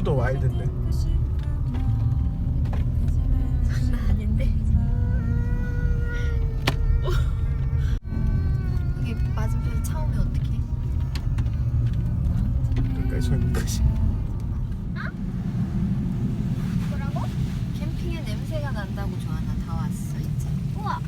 인투 더 와일드인데. 장난 아닌데. 이게 맞은편에 차 오면 어떡해? 끝까지 저기까지. 뭐라고? 캠핑에 냄새가 난다고 조하나 다 왔어 이제. 우와.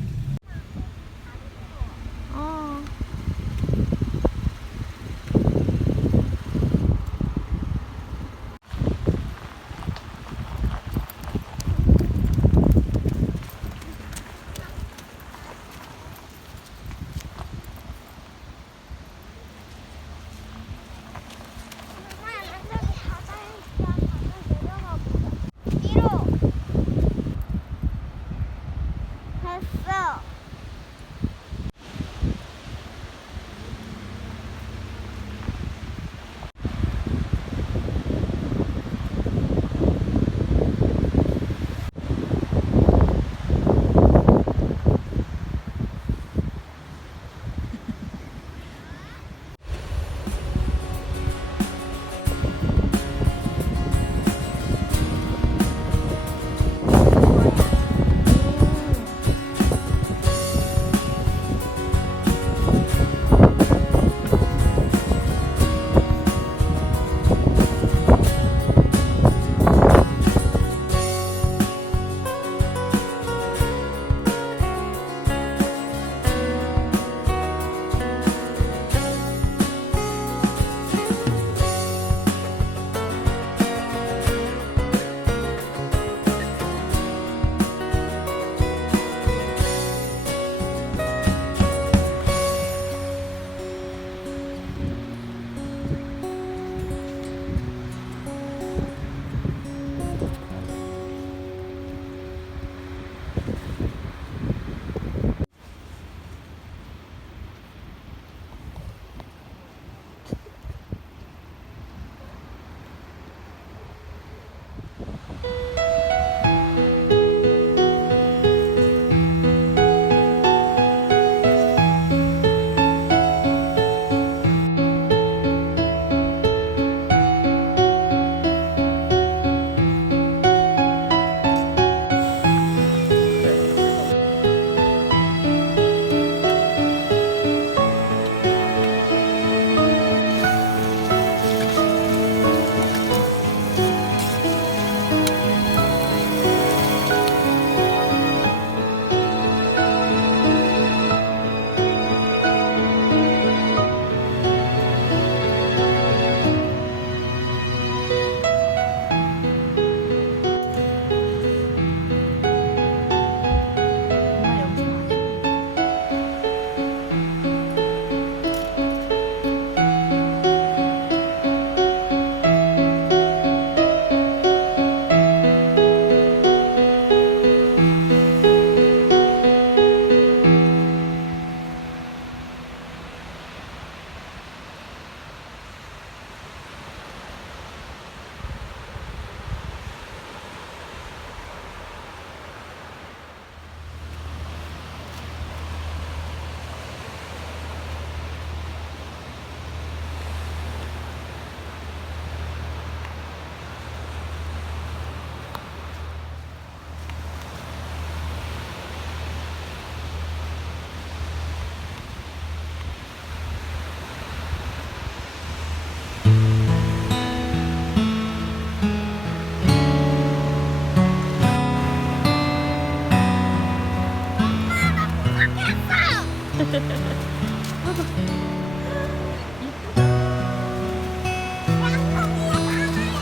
엄마 영상 안 했는데.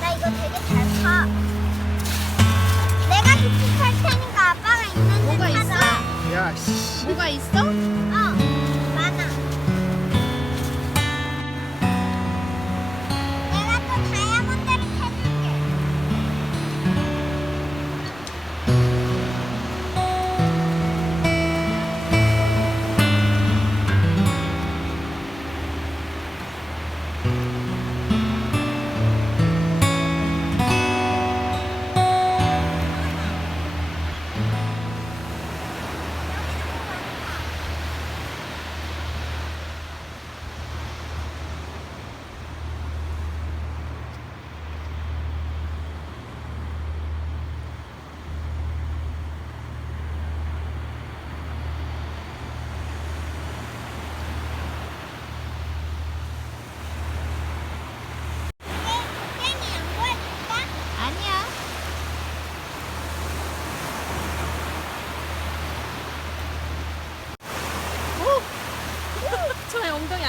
나 이거 되게 잘 타. 내가 기차 탈 테니까 아빠가 있는 뭐가 데 있어? 타자. 야 씨. 뭐가 있어? 어, 많아. 내가 또 다이아몬드를 캐줄게.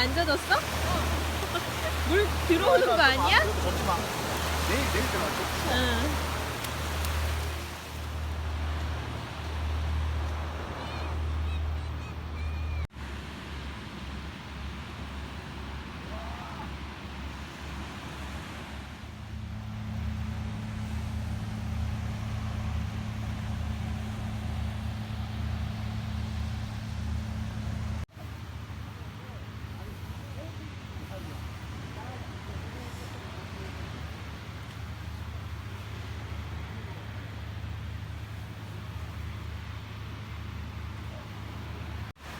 안 젖었어? 물 들어오는 거 아니야? 걷지 마. 내일 들어갈게. 응.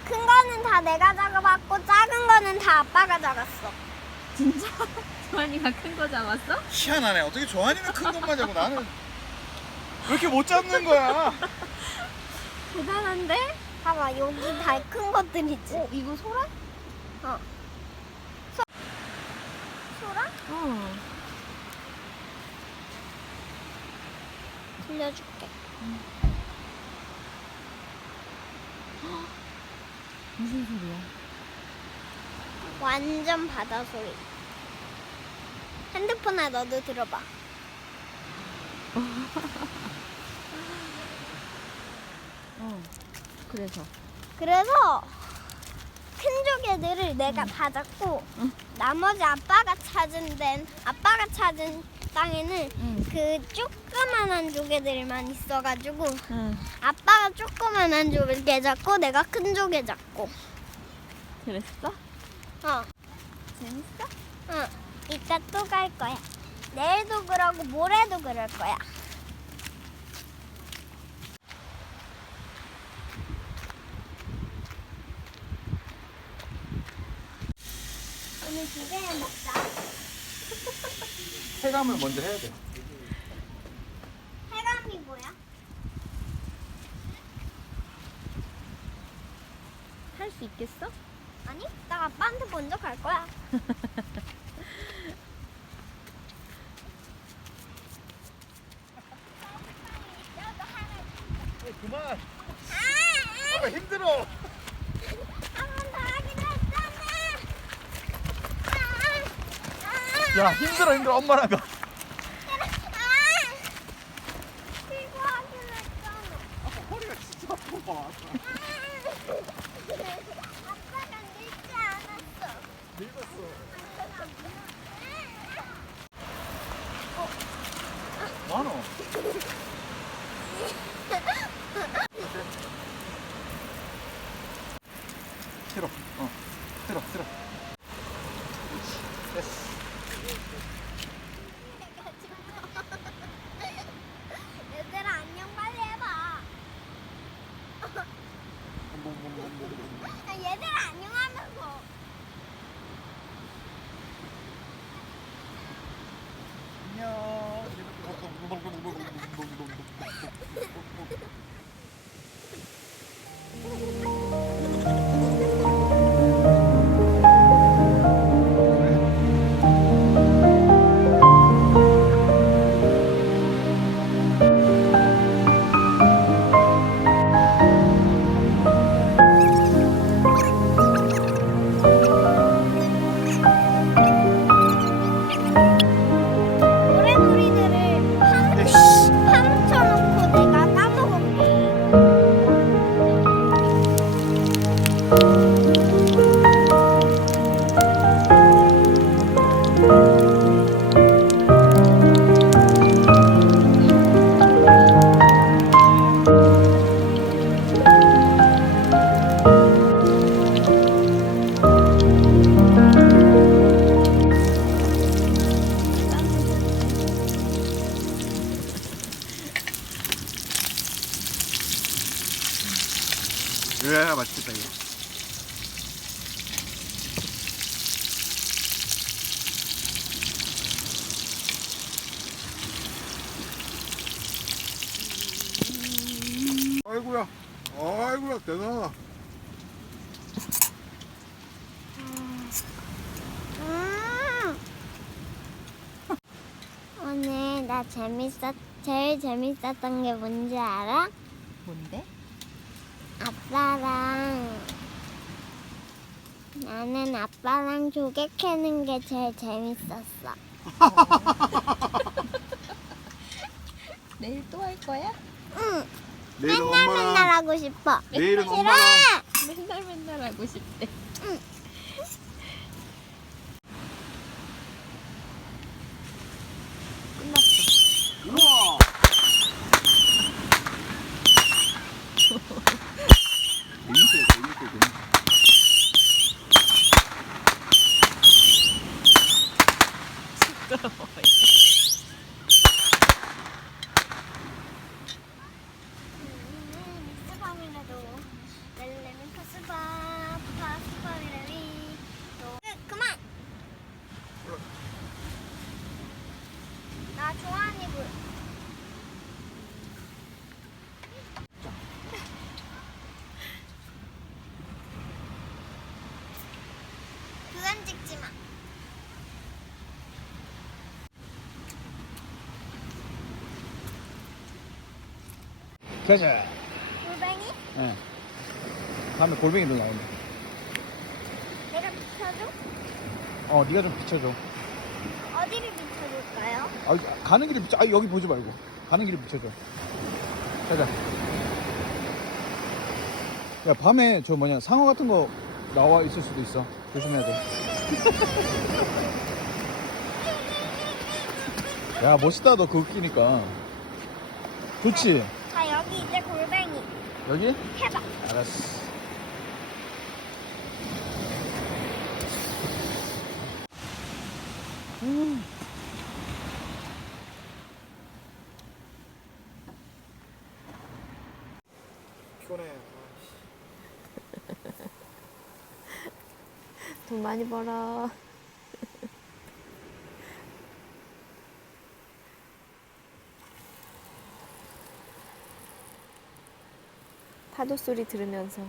큰 거는 다 내가 잡아봤고 작은 거는 다 아빠가 잡았어. 진짜? 조한이가 큰 거 잡았어? 희한하네. 어떻게 조한이는 큰 것만 잡고 나는 왜 이렇게 못 잡는 거야? 대단한데? 봐봐 여기 다 큰 것들이지. 이거 소라? 어. 소라? 어. 들려줄게. 무슨 소리야? 완전 바다 소리. 핸드폰에 너도 들어봐. 그래서. 그래서 큰 조개들을 내가 다 잡고 나머지 아빠가 찾은 땅에는 그 조그만한 조개들만 있어가지고 응. 아빠가 조그만한 조개 잡고 내가 큰 조개 잡고. 그랬어? 어. 재밌어? 응. 이따 또 갈 거야. 내일도 그러고 모레도 그럴 거야. 오늘 조개를 먹자. 해감을 먼저 해야 돼. 해감이 뭐야? 할 수 있겠어? 아니, 나 아빠한테 먼저 갈 거야. 그만. 아! 아빠 힘들어. 한번 더 하기로 했잖아. 야 힘들어. 엄마랑 가. 이거 하기로 했잖아. 허리가 진짜 아파. 아빠가 늙지 않았어. 늙었어. 많어. 틀어. 틀어. 됐어. 얘들아 안녕 빨리 해봐. 얘들아 안녕하면서. 노래놀이들을 파묻혀놓고 내가 까먹었네. 으아 맛있겠다 이거. 아이고야 대단하다. 오늘 나 제일 재밌었던 게 뭔지 알아? 뭔데? 아빠랑 나는 아빠랑 조개 캐는 게 제일 재밌었어. 내일 또 할 거야? 응. 내일은 맨날 엄마랑 맨날 하고 싶어. 내일은 싫어. 엄마랑 맨날 하고 싶대. 우와. 재밌어. 미스밤이라도 렐레미 파스바 파스바리라리 그만. 나 좋아하는 이불. 그건 찍지 마. 가자. 골뱅이? 네. 다음에 골뱅이도 나온다. 내가 비춰줘? 네가 좀 비춰줘. 어디를 비춰줄까요? 가는 길에 비춰. 여기 보지 말고. 가는 길에 비춰줘. 가자. 야, 밤에 저 상어 같은 거 나와 있을 수도 있어. 조심해야 돼. 야, 멋있다. 너 그거 끼니까. 좋지? 자, 여기 이제 골뱅이. 여기? 해봐. 알았어. 피곤해. 돈 많이 벌어. 파도 소리 들으면서